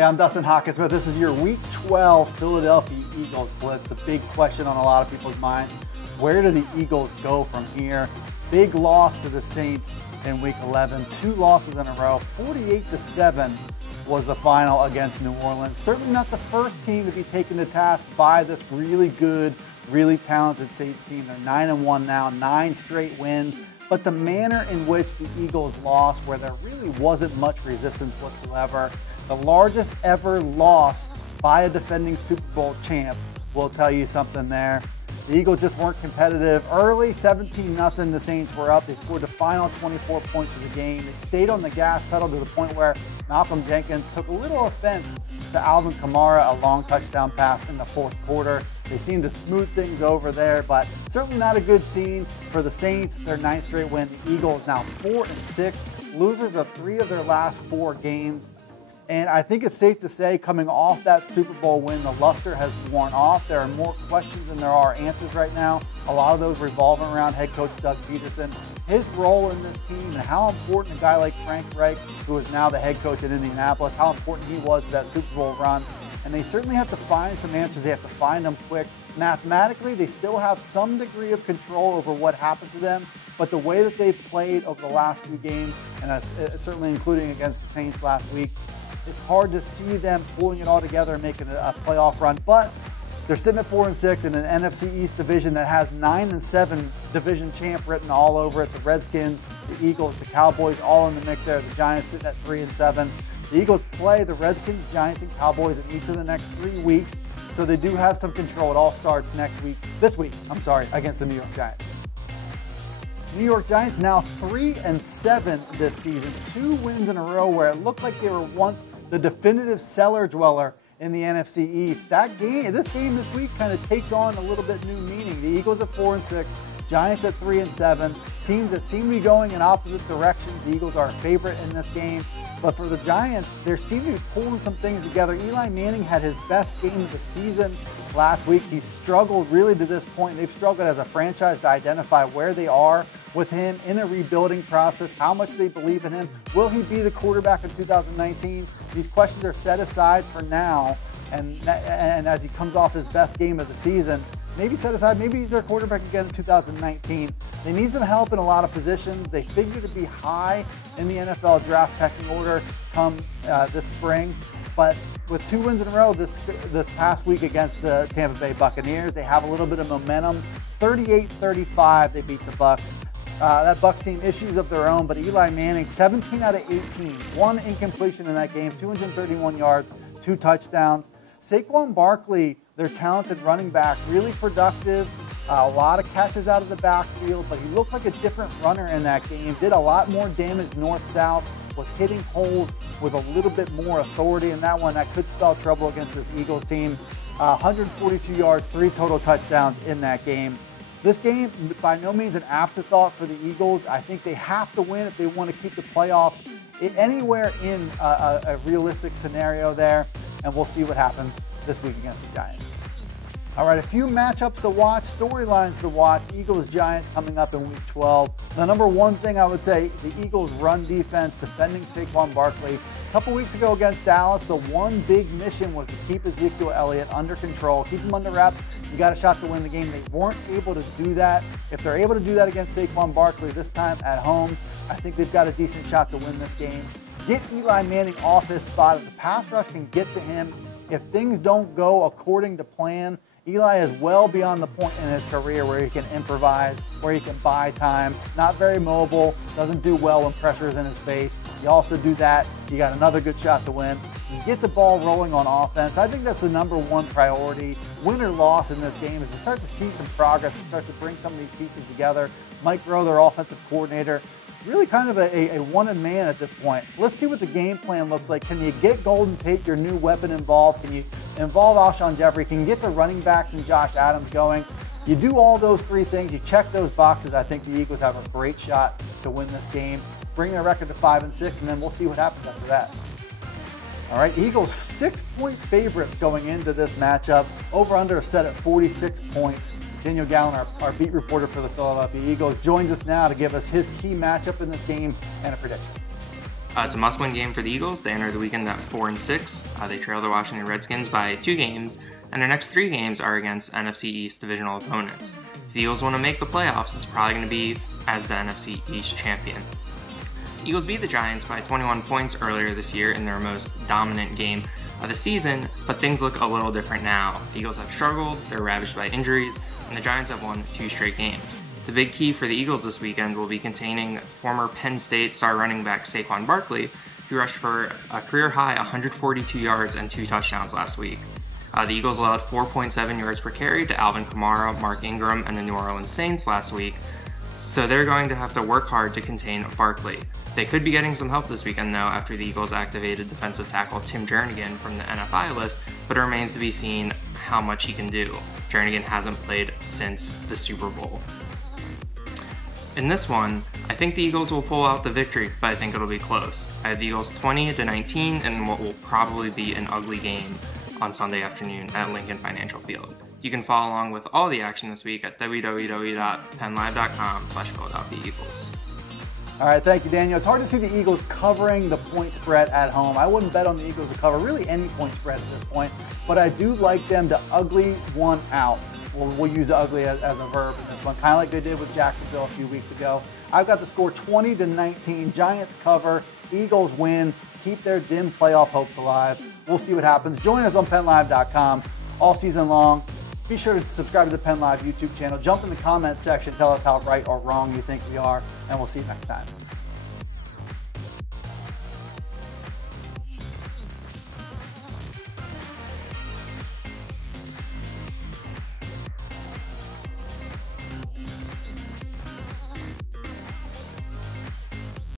Hey, I'm Dustin Hockensmith. This is your Week 12 Philadelphia Eagles Blitz. The big question on a lot of people's minds, where do the Eagles go from here? Big loss to the Saints in Week 11. 2 losses in a row. 48-7 was the final against New Orleans. Certainly not the first team to be taken to task by this really good, really talented Saints team. They're 9-1 now, 9 straight wins. But the manner in which the Eagles lost, where there really wasn't much resistance whatsoever, the largest ever loss by a defending Super Bowl champ, will tell you something there. The Eagles just weren't competitive early, 17-0, the Saints were up. They scored the final 24 points of the game. They stayed on the gas pedal to the point where Malcolm Jenkins took a little offense to Alvin Kamara, a long touchdown pass in the fourth quarter. They seemed to smooth things over there, but certainly not a good scene for the Saints. Their 9th straight win. The Eagles now 4-6, losers of 3 of their last 4 games. And I think it's safe to say, coming off that Super Bowl win, the luster has worn off. There are more questions than there are answers right now. A lot of those revolving around head coach Doug Peterson, his role in this team, and how important a guy like Frank Reich, who is now the head coach in Indianapolis, how important he was to that Super Bowl run. And they certainly have to find some answers. They have to find them quick. Mathematically, they still have some degree of control over what happened to them, but the way that they've played over the last 2 games, and certainly including against the Saints last week, it's hard to see them pulling it all together and making a playoff run. But they're sitting at 4-6 in an NFC East division that has 9-7 division champ written all over it. The Redskins, the Eagles, the Cowboys, all in the mix there. The Giants sitting at 3-7. The Eagles play the Redskins, Giants, and Cowboys in each of the next 3 weeks, so they do have some control. It all starts this week, against the New York Giants. New York Giants now 3-7 this season, 2 wins in a row where it looked like they were once the definitive cellar dweller in the NFC East. This game this week kind of takes on a little bit new meaning. The Eagles at 4-6, Giants at 3-7, teams that seem to be going in opposite directions. The Eagles are a favorite in this game, but for the Giants, they seem to be pulling some things together. Eli Manning had his best game of the season last week. He struggled really to this point. They've struggled as a franchise to identify where they are with him in a rebuilding process, how much they believe in him. Will he be the quarterback in 2019? These questions are set aside for now, and as he comes off his best game of the season, maybe set aside, maybe he's their quarterback again in 2019. They need some help in a lot of positions. They figure to be high in the NFL draft pecking order come this spring, but with 2 wins in a row this past week against the Tampa Bay Buccaneers, they have a little bit of momentum. 38-35, they beat the Bucs. That Bucs team issues of their own, but Eli Manning, 17 out of 18, 1 incompletion in that game, 231 yards, 2 touchdowns. Saquon Barkley, their talented running back, really productive, a lot of catches out of the backfield, but he looked like a different runner in that game, did a lot more damage north-south, was hitting holes with a little bit more authority in that one. That could spell trouble against this Eagles team. 142 yards, 3 total touchdowns in that game. This game, by no means an afterthought for the Eagles. I think they have to win if they want to keep the playoffs anywhere in a realistic scenario there, and we'll see what happens this week against the Giants. All right, a few matchups to watch, storylines to watch. Eagles-Giants coming up in Week 12. The number one thing I would say, the Eagles' run defense, defending Saquon Barkley. A couple weeks ago against Dallas, the one big mission was to keep Ezekiel Elliott under control, keep him under wraps. You got a shot to win the game. They weren't able to do that. If they're able to do that against Saquon Barkley this time at home, I think they've got a decent shot to win this game. Get Eli Manning off his spot. If the pass rush can get to him, if things don't go according to plan, Eli is well beyond the point in his career where he can improvise, where he can buy time. Not very mobile, doesn't do well when pressure is in his face. You also do that, you got another good shot to win. You get the ball rolling on offense. I think that's the number one priority. Win or loss in this game is to start to see some progress and start to bring some of these pieces together. Mike Rowe, their offensive coordinator, really kind of a one-man man at this point. Let's see what the game plan looks like. Can you get Golden Tate, your new weapon, involved? Can you involve Alshon Jeffrey? Can you get the running backs and Josh Adams going? You do all those 3 things, you check those boxes, I think the Eagles have a great shot to win this game, bring their record to 5-6, and then we'll see what happens after that. All right, Eagles 6-point favorites going into this matchup. Over-under is set at 46 points. Daniel Gallen, our beat reporter for the Philadelphia Eagles, joins us now to give us his key matchup in this game and a prediction. It's a must-win game for the Eagles. They enter the weekend at 4-6. They trail the Washington Redskins by 2 games, and their next 3 games are against NFC East divisional opponents. If the Eagles want to make the playoffs, it's probably going to be as the NFC East champion. Eagles beat the Giants by 21 points earlier this year in their most dominant game of the season, but things look a little different now. The Eagles have struggled, they're ravaged by injuries, and the Giants have won 2 straight games. The big key for the Eagles this weekend will be containing former Penn State star running back Saquon Barkley, who rushed for a career-high 142 yards and 2 touchdowns last week. The Eagles allowed 4.7 yards per carry to Alvin Kamara, Mark Ingram, and the New Orleans Saints last week, so they're going to have to work hard to contain Barkley. They could be getting some help this weekend, though, after the Eagles activated defensive tackle Tim Jernigan from the NFI list, but it remains to be seen how much he can do. Jernigan hasn't played since the Super Bowl. In this one, I think the Eagles will pull out the victory, but I think it'll be close. I have the Eagles 20-19 in what will probably be an ugly game on Sunday afternoon at Lincoln Financial Field. You can follow along with all the action this week at www.PennLive.com/Philadelphia Eagles. All right, thank you, Daniel. It's hard to see the Eagles covering the point spread at home. I wouldn't bet on the Eagles to cover really any point spread at this point, but I do like them to ugly one out. We'll use ugly as a verb in this one, kind of like they did with Jacksonville a few weeks ago. I've got the score 20-19. Giants cover, Eagles win, keep their dim playoff hopes alive. We'll see what happens. Join us on PennLive.com all season long. Be sure to subscribe to the PennLive YouTube channel. Jump in the comments section. Tell us how right or wrong you think we are, and we'll see you next time.